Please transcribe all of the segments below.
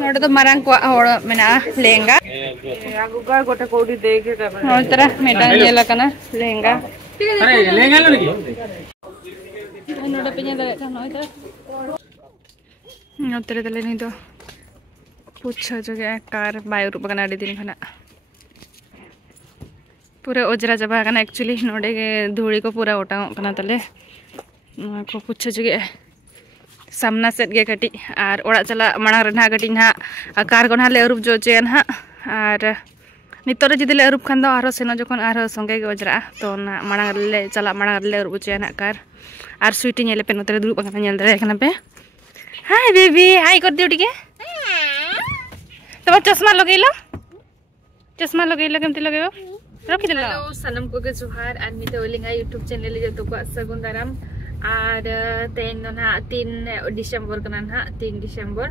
नोड़े तो मारंग को होड़ मेना लहंगा आगुगा गोटे कोडी देखे तबे नोतरा मेटा जेला कना लहंगा अरे लहंगा लो निकी नोड़े पे दरे का नोतरे तले नहीं तो पूछा जो गया कार बायो रूप कना डी दिन खना पूरा ओजरा जबा कना एक्चुअली नोडे के धूड़ी को पूरा ओटा कना तले को पूछा जो गया सामना सेट गे कटी और ओड़ा चला मांग रहा कटी ना कार को ना ले अरूप जो चेन हाँ और नितरे जुदी ले अरूप खान दो आरो सेनो जखन आरो संगे गे ओजरा तो ना मांग ले चला मांग ले अरूप चेन हाँ कार और स्वीटी नेले पे नोतरे दुरुब कना नेल दरे कना पे हाय बेबी हाय कर दियो टिके तो चश्मा लगेलो केमती लगेबो रखी दिला हेलो सनम को के जोहार और मिते ओलिंगा यूट्यूब चैनल जो को सगुन दाराम और तेन ना 3 डिसेम्बर कना ना 3 डिसेम्बर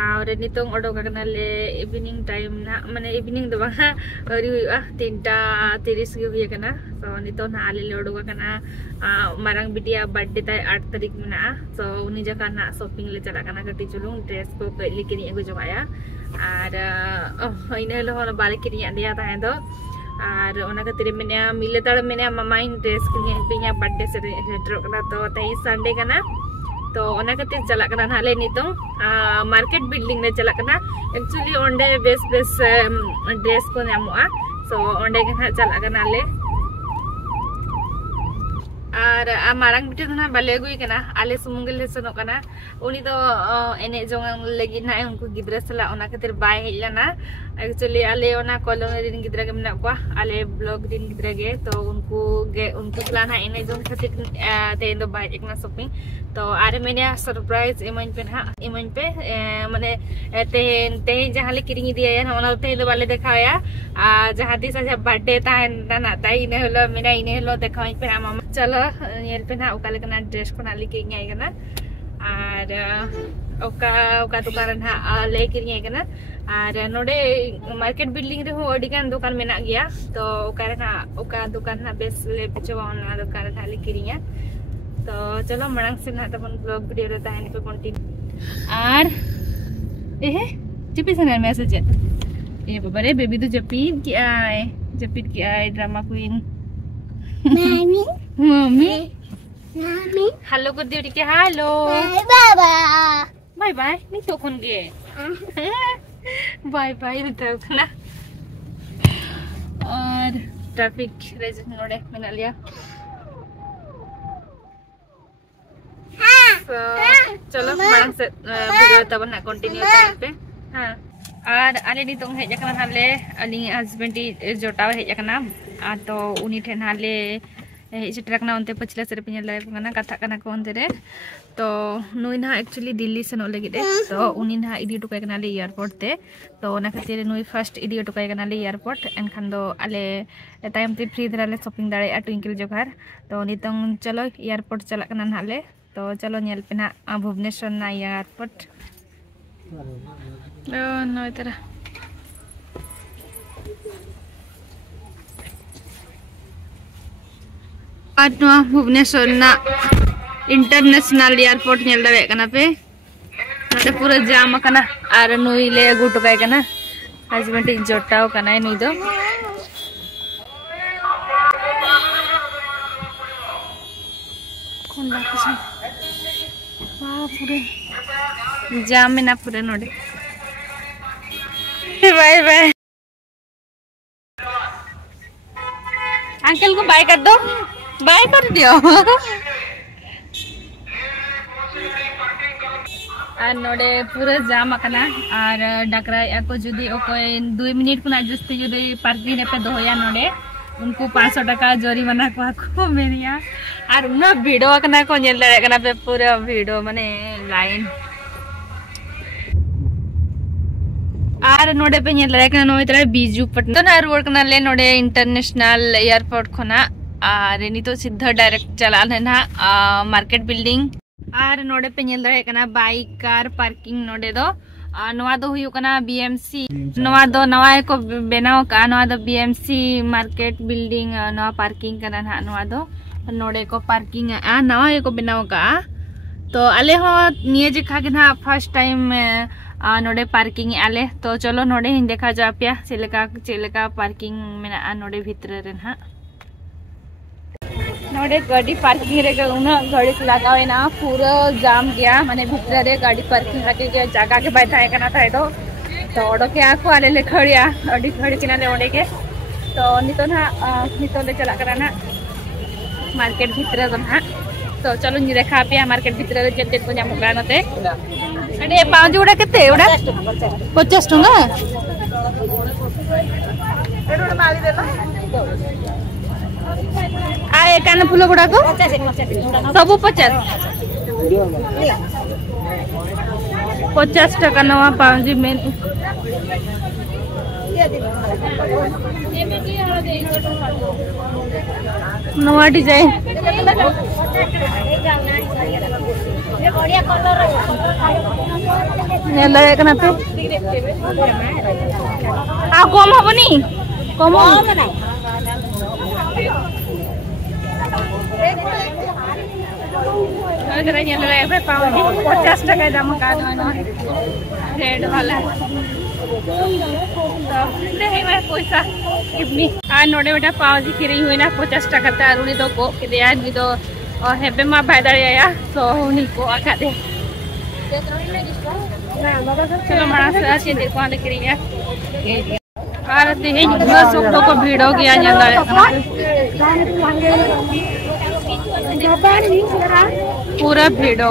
और नितों ओडोक कना ले इवनिंग टाइम ना माने इवनिंग दो बा अरी हुआ 3:30 गे हुई कना तो नितों ना आले ले ओडोक कना मारंग बिटिया बर्थडे ताई 8 तारीख में ना तो उनी जका ना शॉपिंग ले चला कना कटी चुलुंग ड्रेस को लेकिन एगो जोया और इने लो बाले किरिया दिया था दो और ओना खातिर मेने मिले ताड़ मेने मामा इन ड्रेस किरिया पिया बर्थडे से सेटर कना तो तई संडे कना तो ओना खातिर चला कना नाले नितों मार्केट बिल्डिंग ले चला कना एक्चुअली ओंडे बेस ड्रेस को नामुआ सो ओंडे के चला कना ले और मारंग बिटे तो ना बाले गुई कना आले सुमुंग ले सनो कना उनी तो एने जोंग लगी ना उनको गिद्रा सला ओना खातिर बाय हेलाना एक्चुअली आले ओना कॉलोनी दिन गिद्रा के मना को आले ब्लॉग दिन गिद्रा गे तो उनको सला ना एने जोंग खातिर ते दो बाय एकना शॉपिंग तो आरे मैंने सरप्राइज इमन पे माने ते जहां ले किरिंग दिया ना ओना ते दो बाले दिखाया जहां तीस बर्थडे ता ना ताई इने हलो मेना इने हलो दिखाई पे मामा चलो ये पे ना उकाले कना ड्रेस को ना लेके गई कना और ओका दुकान ना लेके गई कना और नोडे मार्केट बिल्डिंग रे हो अडिगान दुकान मेना गया तो ओका दुकान ना बेस ले पिछो ना दुकान ना लेके गई तो चलो मरंग से ना तबन ब्लॉग वीडियो रे ताहनी पे कंटिन्यू और ए जपी सनर मैसेज ए बाबा रे बेबी तो जपीद की आए ड्रामा क्वीन मम्मी हेलो कर दियो टिके हेलो बाय बाय नहीं तो कौन गे बाय बाय तो ना और ट्रैफिक रेजन नोडे मेना लिया तो चलो मांग से वीडियो तब ना कंटिन्यू पे हां और आले नी तो हेज कना हाले अली हस्बैंड जोटाव हेज कना तो उनी ठेन हाले हेज ट्रकना उनते पछला से पिन लाइव कना कथा कना को उनते रे तो नुई ना एक्चुअली दिल्ली से नो लगी दे तो उनी ना इडी टुकाय कना ले एयरपोर्ट ते तो ना खातिर नुई फर्स्ट इडी टुकाय कना ले एयरपोर्ट एनखान दो आले टाइम ते फ्री धराले शॉपिंग दाड़े ट्विंकल जोखार तो नितों चलो एयरपोर्ट चला कना हाले तो चलो नेल पे ना भुवनेश्वर ना airport no itara atno Bhubaneswar ना इंटरनेशनल एयरपोर्ट नेल दावे कना पे नते पूरा जाम कना आर नुई ले गुटो काय कना हस्बैंड जोटाव कना नुई दो कोन बात है वाह पूरे जाम में ना पूरे नोडे बाय बाय अंकल को बाय कर दो बाय कर दियो और नोडे पूरा जाम कना और डकरा को जुदी ओकोय 2 मिनट कुना जस्ती जुदी पार्किंग रे पे दोया नोडे उनको 500 टका जोरिमाना को मेरिया और उना वीडियो कना को नेल दरे कना पे पूरा वीडियो माने लाइन और नोडे पे नेल दरे कना नोय तरह बीजू पटना ना रोड कना ले नोडे इंटरनेशनल एयरपोर्ट खोना और नी तो सीधा डायरेक्ट चला ना मार्केट बिल्डिंग और नोडे पे नेल दरे कना बाइक कार पार्किंग नोडे दो नवा दो हुयो कना बीएमसी नवा दो नवा को बनाव का नवा दो बीएमसी मार्केट बिल्डिंग नवा पार्किंग कना ना नवा दो नोडे को पार्किंग नवा को बनाव का तो आले हो निये जेखा के ना फर्स्ट टाइम नोडे पार्किंग आले तो चलो नोडे हिं देखा जा पे चेलेका पार्किंग मेना नोडे भितर रे ना नोडे गाड़ी पार्किंग रे उना गाड़ी लगावे ना पूरा जाम गया माने भितर रे गाड़ी पार्किंग खातिर जे जगह के बैठाए कना था तो ओडके आको आले ले खड़िया अडी खड़ी किना ले ओडे के तो नितो ना नितो ले चला करा ना मार्केट भितर रे ना तो चलो नि देखा पे मार्केट भितर रे जेते को जाम गाना ते अडे पांच उडा केते उडा 50 टंका एडो माली देला आ कान फूल गुड़ा को सब 50 टका नवा पाउजी में नवा डिजाइन कम हबनी कम पचास टका दाम का रेड वाला पैसा नोड़े बेटा पावजी किरी हुई ना 50 टका तारुनी तो को के दिया नि तो हेबे मा भाई दाड़िया तो उनी को आका दे चलो मारा से अच्छे देखो आले किरी है और देहे सब लोग को भीड़ हो गया ज्यादा पूरा भीड़ हो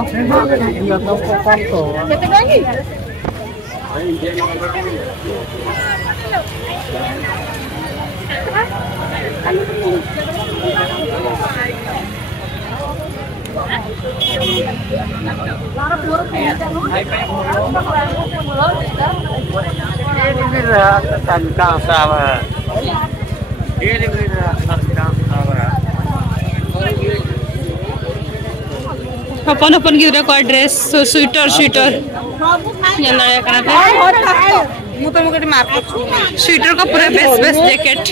अपन अपन गिरा को ड्रेस स्वेटर येला करना मु तो मके मार स्वेटर का पूरा बेस जैकेट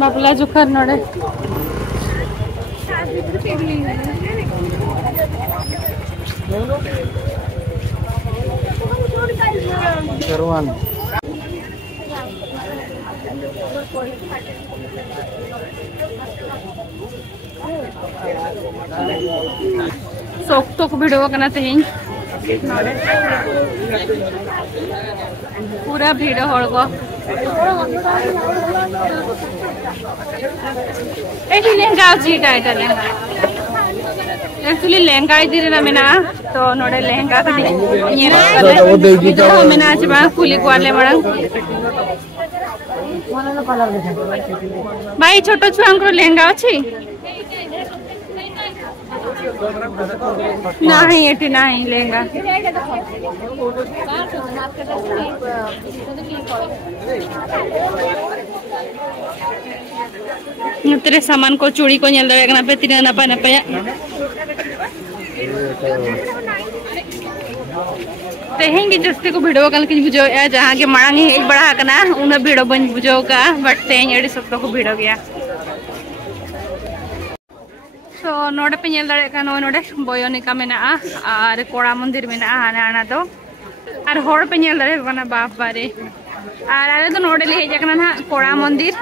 बाबला जुखर नोड़े सोक तो भिड़ो करना चाहिए पूरा भीड़ होड़गो लहंगा एक्चुअली लहंगा इधर ना मेना तो नोड़े लहंगा मेना चबा कुली कुआले मड़ा भाई छोटो छुआ लहंगा अच्छी नहीं एटी नहीं लहंगा तेरे सामान को चूड़ी को नेल दे पे तीन नपा नपया तेहेंगे जस्ते को वीडियो कल की बुझो या जहां के मांग हे बड़ा कना उन वीडियो बन बुझो का बट तेहें एडी सब को वीडियो गया तो नोडे पे नेल दे का नोडे बयोनिका मेना और कोड़ा मंदिर मेना आना आना तो और होड़ पे नेल दे कना बाप बारे और आले तो नोडे ले जकना ना कोड़ा मंदिर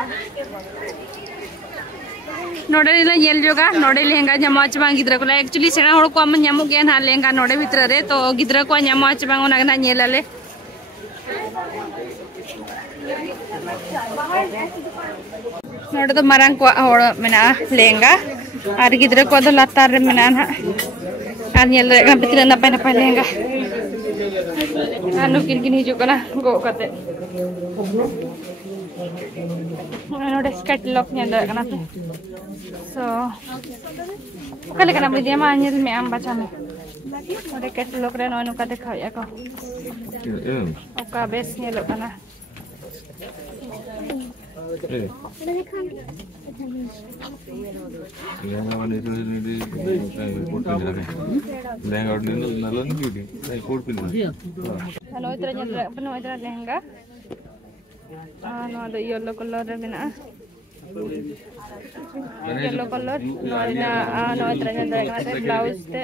नोडे ले नेल जोगा नोडे लहंगा जमाच बांग गिद्रा को एक्चुअली सेना होड़ को हम ᱧᱟᱢᱚᱜ गया ना लहंगा नोडे भीतर रे तो गिद्रा को ᱧᱟᱢᱚच बांग ओना ना नेलाले नोडे तो मारांग को होड़ मेना लहंगा और गिद्रा को तो लातार रे मेना ना और नेल रे का भीतर ना पाए लहंगा आनु किन किन हिजु कना गो कते नोडे कैटलॉग नेल रे कना so kali kana beli dia mah nyel me am baca me node catalogue रे नो नुका देखा या को ओका बेस नेल kana लहंगा वाले तो कोट लहंगा और नलो नहीं क्यों कोट पिन ano itra nyala penuh itra lehenga ano ada yellow color mina yellow color no itra nyala kana blouse te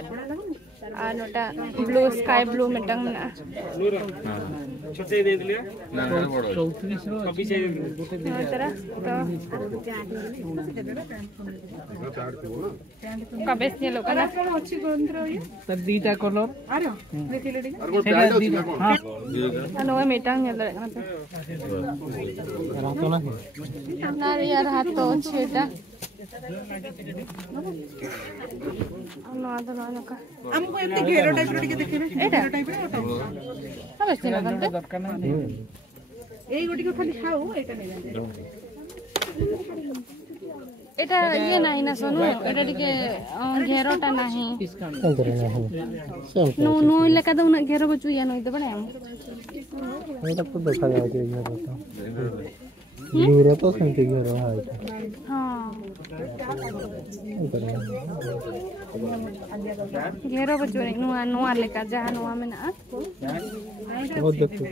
ano ta blue sky blue mitang mina छोटे दे दिया ना बड़ा कभी चाहिए itra to kabes nyalo kana तर दीटा colour अरे देखिले D ano mitang nyala kana रातो ना na yaar hato cheta ano adano ka हमको एमती घेरो टाइप रो टिके देखिले एटा टाइप रो kabes nyalo kana दरकार नहीं एई गोटी को खाली खाओ एटा नहीं जानते এটা ইয়ে নাই না সোনু এটা টিকে ঘেরোটা নাই নো নো লেখা দাও না ঘেরো বচু ইয়া নই দেবড়ে এটা তো দেখা যায় যে ঘেরো তো यूरो तो संके घरो है हां घेरो बचो नुआ नुआ लेका जहां नुआ में ना वो देखो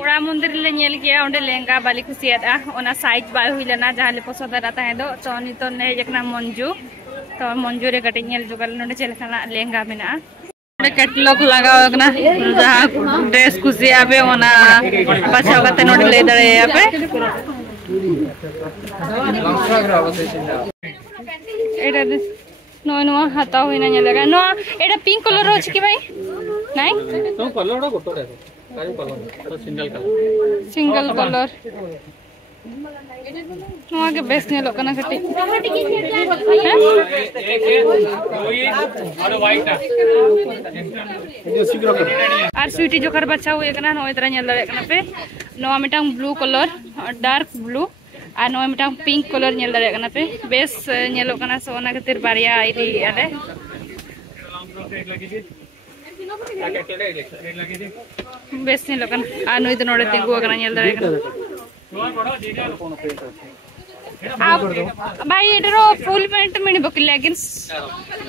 ओड़ा मंदिर ले नेल गया ओंडे लेंगा बाली खुशियादा ओना साइज बाय हुइलना जहां ले पसंदरा ताहे दो तो नितो ने एकना मंजू तो मंजू रे कटे नेल जुगल नोडे चलखना लेंगा में ना ओंडे कैटलॉग लगाव कना जहां ड्रेस खुशिया बे ओना पाछा कते नोडे ले दड़े पे एटा नो नो हाता होइना नेलगा नो एटा पिंक कलर अछि कि भाई नाही तो कलर गोटो रे काई कलर तो सिंगल कलर नुआ के बेस्ट ने लोकना कटी आर स्वीटी जो कर बच्चा हुए कना नो इतरा नेल दरे कना पे नो मिटांग ब्लू कलर डार्क ब्लू आ नो मिटांग पिंक कलर नेल दरे कना पे बेस नेलो कना सोना खातिर बारिया आईडी आले बेस ने लोकन आ नो इद नोडे तिगु कना नेल दरे कना आप भाई एडरो फुल पैंट मिनी बक लेगिंग्स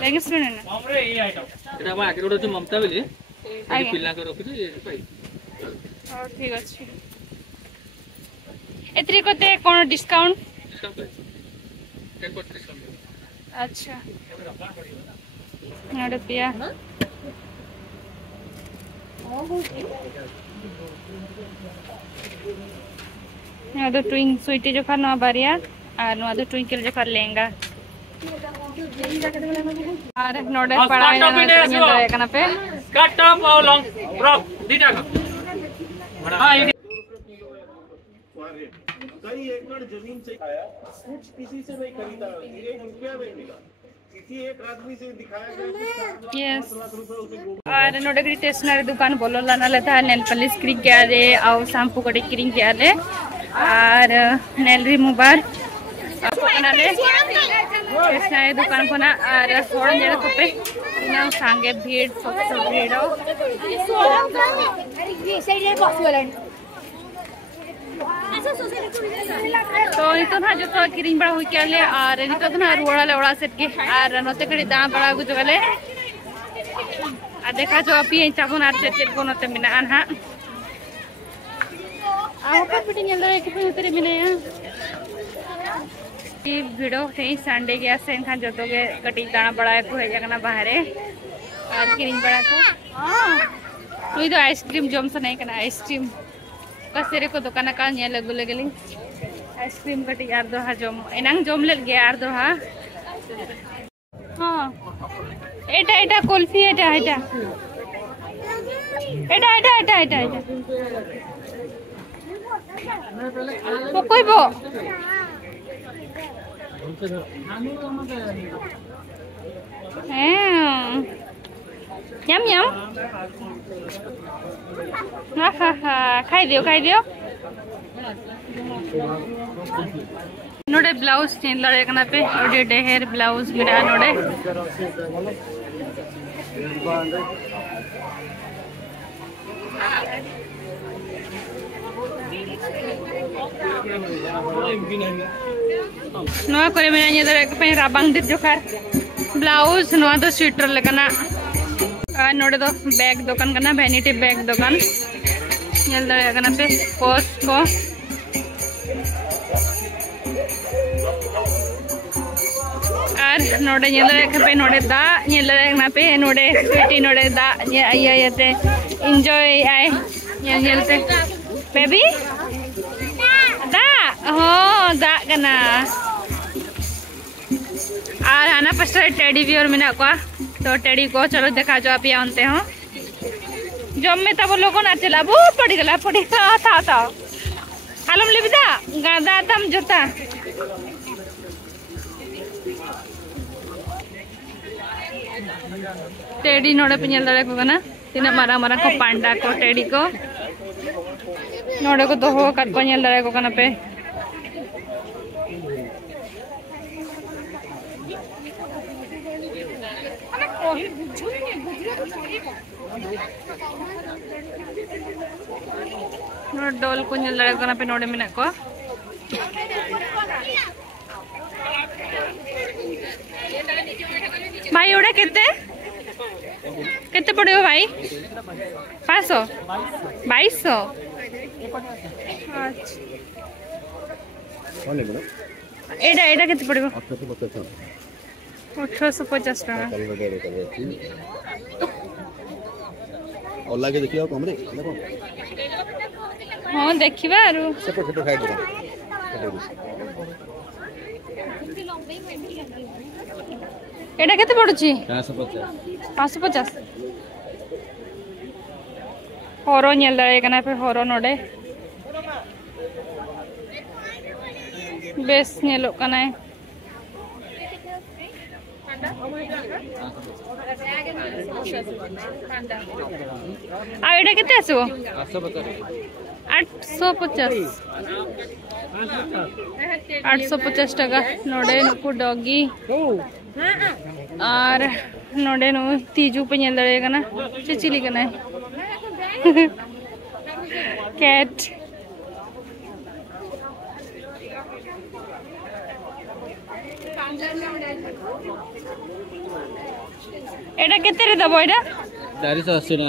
लेगिंग्स मिनी ना हमरे ई आइटम एटा बा आके रोड ममता बेली पिल्ला के रखि भाई ठीक अछि एतरी कोते कोन डिस्काउंट अच्छा रुपया ಅದು ಟ್ವಿಂಗ್ ಸ್ವೀಟಿ ಜೊಕ ನೋ ಬಾರಿಯಾ ಆನು ಅದು ಟ್ವಿಂಕಲ್ ಜೊಕ ಲೆಹಂगा अरे नोडे पड़ा है कना पे कट अप और लॉन्ग फ्रॉक दीटा का हां कई एकड़ जमीन से आया कुछ किसी से नहीं खरीदा ₹1 में मिला किसी एक आदमी से दिखाया गया यस और नोडे की स्टेशनरी दुकान बोलो लाना लेता है नेल पॉलिश क्रीम के आले और शैम्पू कटे क्रीम के आले और नेल रिमूवर ले स्टेशनरी दुकान को ना और फोन जरा तो पे ना सांगे भीड़ सब भीड़ तो नितो ना जो तो क्रीम बड़ा हुई के आले और नितो ना रोड़ा लेवड़ा सेट के और नोते कड़ी दाम बड़ा गुजो गले आ देखा जो अभी चाबुन आर चेट को नोते मिना अनहा आ का पिटी नेल रे के उतरे मिने ये वीडियो थे संडे गया से इनका जतो के कटी दाना बड़ा को है जगना बाहर और क्रीम बड़ा को हां तो इधर आइसक्रीम जम से नहीं करना आइसक्रीम कसेरे को दुकान का ने लगो लगली आइसक्रीम कटी यार दो हा जम एनांग जम ले गया यार दो हा हां एटा एटा कुल्फी एटा एटा एटा एटा एटा एटा एटा तो कोई बो यम यम हा हा हा खाई दियो नोडे ब्लाउज चेंज लड़े कना पे और डे हेयर ब्लाउज मेरा नोडे नवा करे मेरा ये दर पे राबांग दिर जोखार ब्लाउज नवा दो स्वेटर लेकना नोडे दो बैग दुकान कना वैनिटी बैग दुकान नेल दरे कना पे Costco और नोडे नेल दरे पे नोडे दा नेल दरे कना पे नोडे स्वीटी नोडे दा ये आयते एंजॉय आए नेलते बेबी दा हो दा कना और आना पास टेडी बियर मेना को तो टेडी को चलो देखा जो आप अंते हो जब में तब लोगों ना चला वो पड़ गला पड़ी था आलम ले बिदा गादा तम जोता टेडी नोड़े पे नेल दरे को ना तीना मारा मारा को पांडा को टेडी को नोड़े को तो हो कट को नेल दरे को कना पे डोल को नेल दरे को ना पे नोड़े मेना को भाई उड़े कितने पड़ेगा भाई 500 2200 एडा एडा कितने पड़ेगा 1850 टाका और लागे देखियो कमरे देखो हां देखिबा आरो छोटो छोटो साइड देखो एडा केते पडुची 550 होरो नेल दरे कना पे होरो नोडे बेस नेलो कना आ एडा केते आसो 850 टाका नोडे नुकु डॉगी और नोडे नु तीजू पे नेल दरे कना चिचिली कना कैट एटा केते रे दबो एटा 480 ना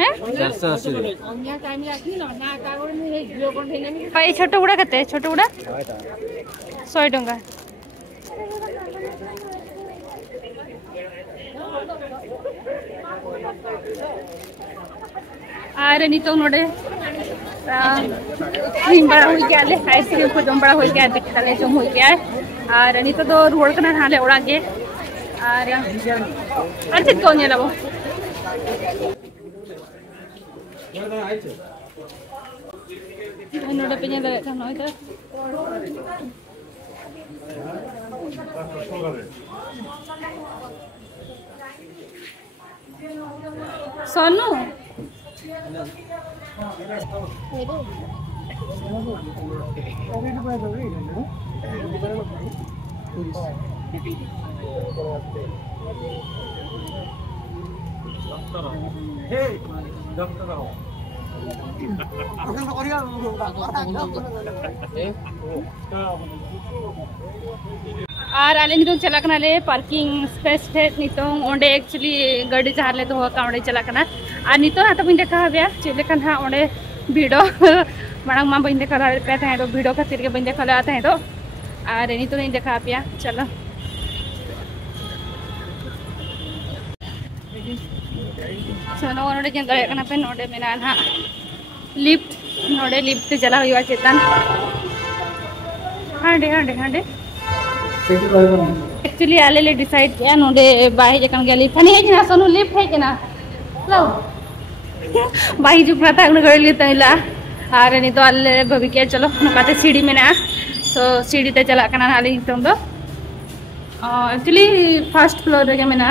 हैं 480 भाई छोटो गुडा केते छोटो गुडा 100 टंका आरे नी तो नोडे क्रीम बड़ा हो गया ले आइसक्रीम को जम बड़ा हो गया देखले जम हो गया और नी तो रोड कना हाले ओड़ा गे और अच्छा कौन है वो नोडे पे ने दरे खानो इधर सोनू और आले नितो चला कना ले पार्किंग स्पेस थे नितो ओंडे एक्चुअली गाड़ी जहार ले तो का ओंडे चला कना आ नितो ना तो बिन देखा हबया चले कन हा ओंडे भिडो मांग मा बिन देखा पे थे तो भिडो खातिर के बिन देखा ला थे तो और नितो नहीं देखा हबया चलो चलो ओंडे जन दरे कना पे नोडे मेना ना लिफ्ट नोडे लिफ्ट ते चला हुआ चेतन हांडे हांडे हांडे एक्चुअली आले ले डिसाइड किया नोडे बाही जकन गेली फनी है कि ना सोनू लिफ्ट है कि ना लो बाही जो प्रथा उन गली तैला आरे नहीं तो आले भभी के चलो नकाते सीढ़ी में ना तो सीढ़ी ते चला कना आले तुम तो एक्चुअली फर्स्ट फ्लोर रे में ना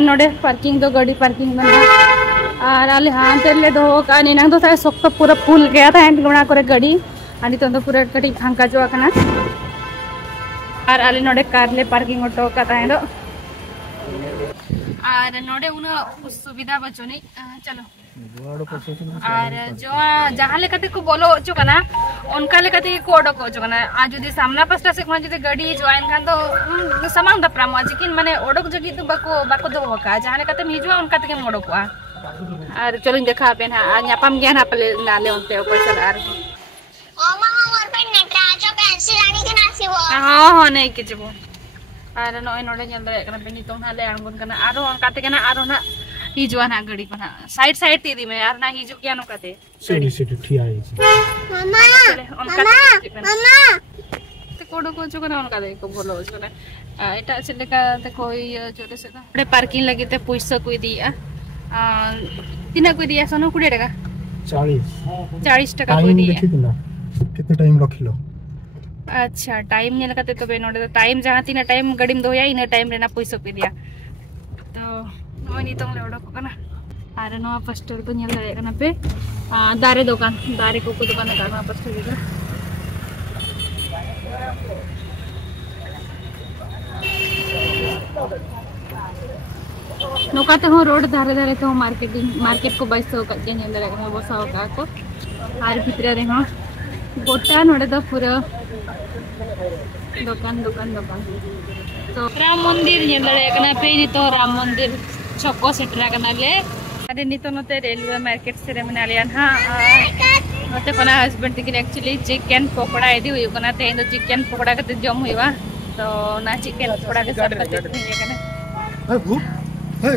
नोडे पार्किंग तो गाड़ी पार्किंग में और आले हां तेले दो का निना तो सारे सब पूरा फुल गया था एंड गणा करे गाड़ी आनी तो पूरा कटी फांका जो कना और आले नोडे कार ले पार्किंग ऑटो का था और नोडे उन सुविधा बचो नहीं चलो जोआड़ो पोजीशन और जो जहाँ लेकाते को बोलो ओचो कना उनका लेकाते को ओडक ओचो कना आ जुदी सामना पास्टा से कोन जुदी गाड़ी जॉइन खान तो सामान दप्राम लेकिन माने ओडक जगी तो बाको दो का जहाँ लेकाते हिजुआ उनका तके मोडकवा और चलो देखा पे ना ᱧᱟᱯᱟᱢ गया ना पले नाले उनते पैसा और ओमा मोर पे नटराजो पेंसिल आनी के नासी वो हां नहीं के जबो और नोय नोडे ñel dare kana beni tong hale angon kana aro onkate kana aro na हिजुआ ना गाड़ी को ना साइड साइड तीदी में यार ना हिजु क्या नो कते सीढ़ी सीढ़ी ठिया है मामा मामा ते कोडो को जो ना उनका देखो बोलो जो ना एटा से लेका ते कोई जोरे से बड़े पार्किंग लगी ते पैसा कोई दिया तिना कोई दिया सोनो कुड़े टका 40 टका कोई दिया कितने टाइम रखिलो अच्छा टाइम ने लगाते तो बेनोडे टाइम जहां तीना टाइम गाड़ी में दोया इन टाइम रेना पैसा पे दिया तो नोय नितों ले ओडो कना आरे नो पोस्टर को ñel dare kana पे दारे दुकान दारे को दुकान का पोस्टर दिगा नोकाते हो रोड धारे धारे तो मार्केट को बैसो कते ñel dare kana बसाओ का को आर भितर रे हो गोटा नोडे तो पूरा दुकान तो राम मंदिर ñel dare kana पे नि तो राम मंदिर छको सेटरा कना ले अरे नितो नते रेलवे मार्केट से रेमनालियन हां नते कोना हस्बैंड तिकिन एक्चुअली चिकन पकोड़ा इदी हुई कोना ते तो चिकन पकोड़ा कते जम हुईवा तो ना चिकन पकोड़ा के साथ कते ये कना हे भूत हे